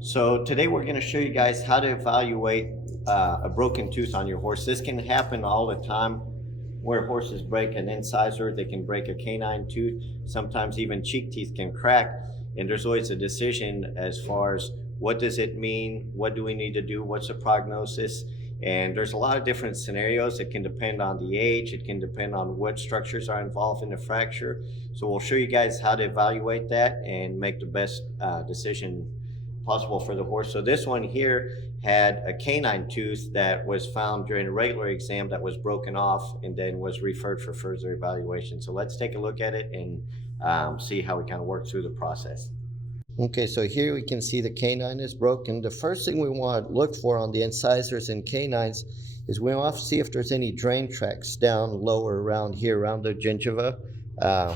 So today we're going to show you guys how to evaluate a broken tooth on your horse. This can happen all the time where horses break an incisor, they can break a canine tooth, sometimes even cheek teeth can crack, and there's always a decision as far as what does it mean, what do we need to do, what's the prognosis, and there's a lot of different scenarios. It can depend on the age, it can depend on what structures are involved in the fracture. So we'll show you guys how to evaluate that and make the best decision possible for the horse. So this one here had a canine tooth that was found during a regular exam that was broken off and then was referred for further evaluation. So let's take a look at it and see how we kind of work through the process. Okay, so here we can see the canine is broken. The first thing we want to look for on the incisors and canines is we want to see if there's any drain tracks down lower around here, around the gingiva.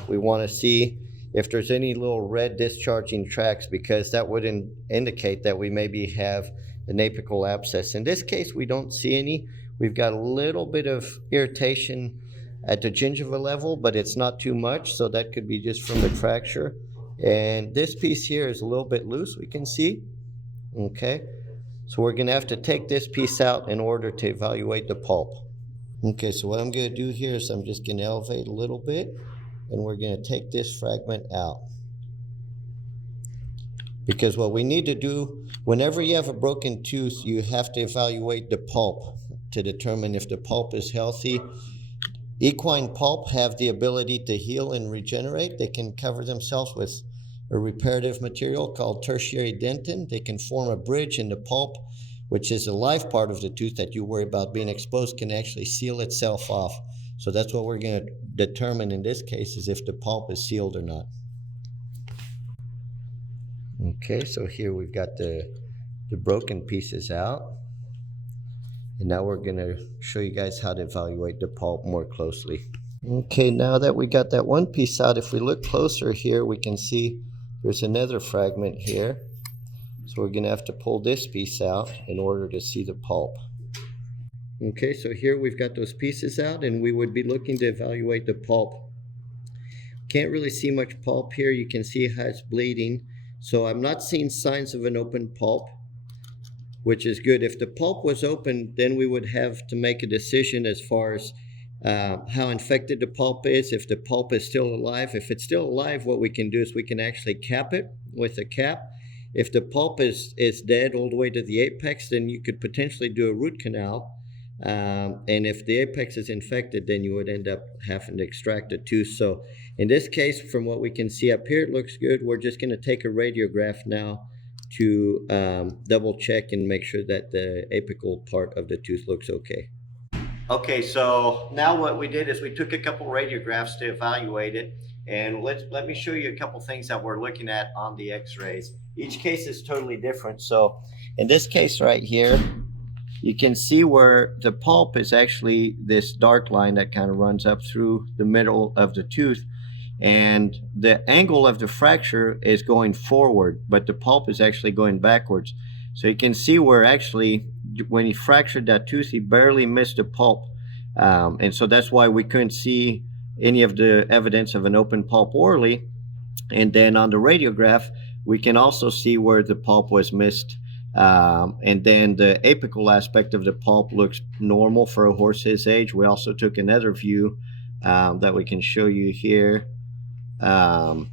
We want to see if there's any little red discharging tracks, because that would indicate that we maybe have an apical abscess. In this case, we don't see any. We've got a little bit of irritation at the gingiva level, but it's not too much, so that could be just from the fracture. And this piece here is a little bit loose, we can see. Okay, so we're gonna have to take this piece out in order to evaluate the pulp. Okay, so what I'm gonna do here is I'm just gonna elevate a little bit, and we're going to take this fragment out. Because what we need to do, whenever you have a broken tooth, you have to evaluate the pulp to determine if the pulp is healthy. Equine pulp have the ability to heal and regenerate. They can cover themselves with a reparative material called tertiary dentin. They can form a bridge in the pulp, which is the live part of the tooth that you worry about being exposed, can actually seal itself off. So that's what we're going to determine in this case, is if the pulp is sealed or not. Okay, so here we've got the broken pieces out. And now we're going to show you guys how to evaluate the pulp more closely. Okay, now that we got that one piece out, if we look closer here, we can see there's another fragment here. So we're going to have to pull this piece out in order to see the pulp. Okay, so here we've got those pieces out, and we would be looking to evaluate the pulp. Can't really see much pulp here. You can see how it's bleeding. So I'm not seeing signs of an open pulp, which is good. If the pulp was open, then we would have to make a decision as far as how infected the pulp is, if the pulp is still alive. If it's still alive, what we can do is we can actually cap it with a cap. If the pulp is dead all the way to the apex, then you could potentially do a root canal. And if the apex is infected, then you would end up having to extract a tooth. So in this case, from what we can see up here, it looks good. We're just going to take a radiograph now to double check and make sure that the apical part of the tooth looks okay. Okay, so now what we did is we took a couple radiographs to evaluate it, and let me show you a couple things that we're looking at on the x-rays. Each case is totally different. So in this case right here, you can see where the pulp is actually this dark line that kind of runs up through the middle of the tooth, and the angle of the fracture is going forward, but the pulp is actually going backwards. So you can see where actually when he fractured that tooth, he barely missed the pulp, and so that's why we couldn't see any of the evidence of an open pulp orally. And then on the radiograph, we can also see where the pulp was missed. And then the apical aspect of the pulp looks normal for a horse his age. We also took another view that we can show you here. And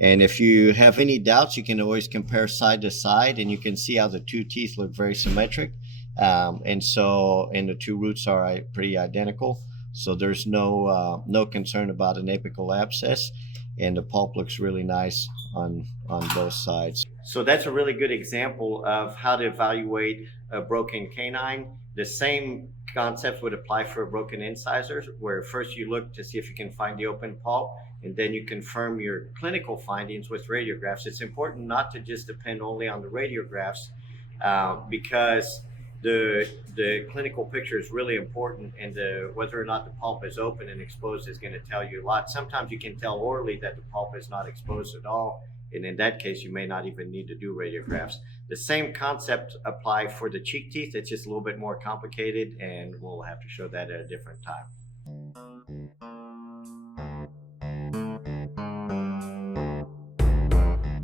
if you have any doubts, you can always compare side to side, and you can see how the two teeth look very symmetric. And the two roots are pretty identical. So there's no concern about an apical abscess, and the pulp looks really nice on both sides. So that's a really good example of how to evaluate a broken canine. The same concept would apply for a broken incisor, where first you look to see if you can find the open pulp, and then you confirm your clinical findings with radiographs. It's important not to just depend only on the radiographs, because the clinical picture is really important, and whether or not the pulp is open and exposed is going to tell you a lot. Sometimes you can tell orally that the pulp is not exposed at all, and in that case, you may not even need to do radiographs. The same concept apply for the cheek teeth. It's just a little bit more complicated, and we'll have to show that at a different time.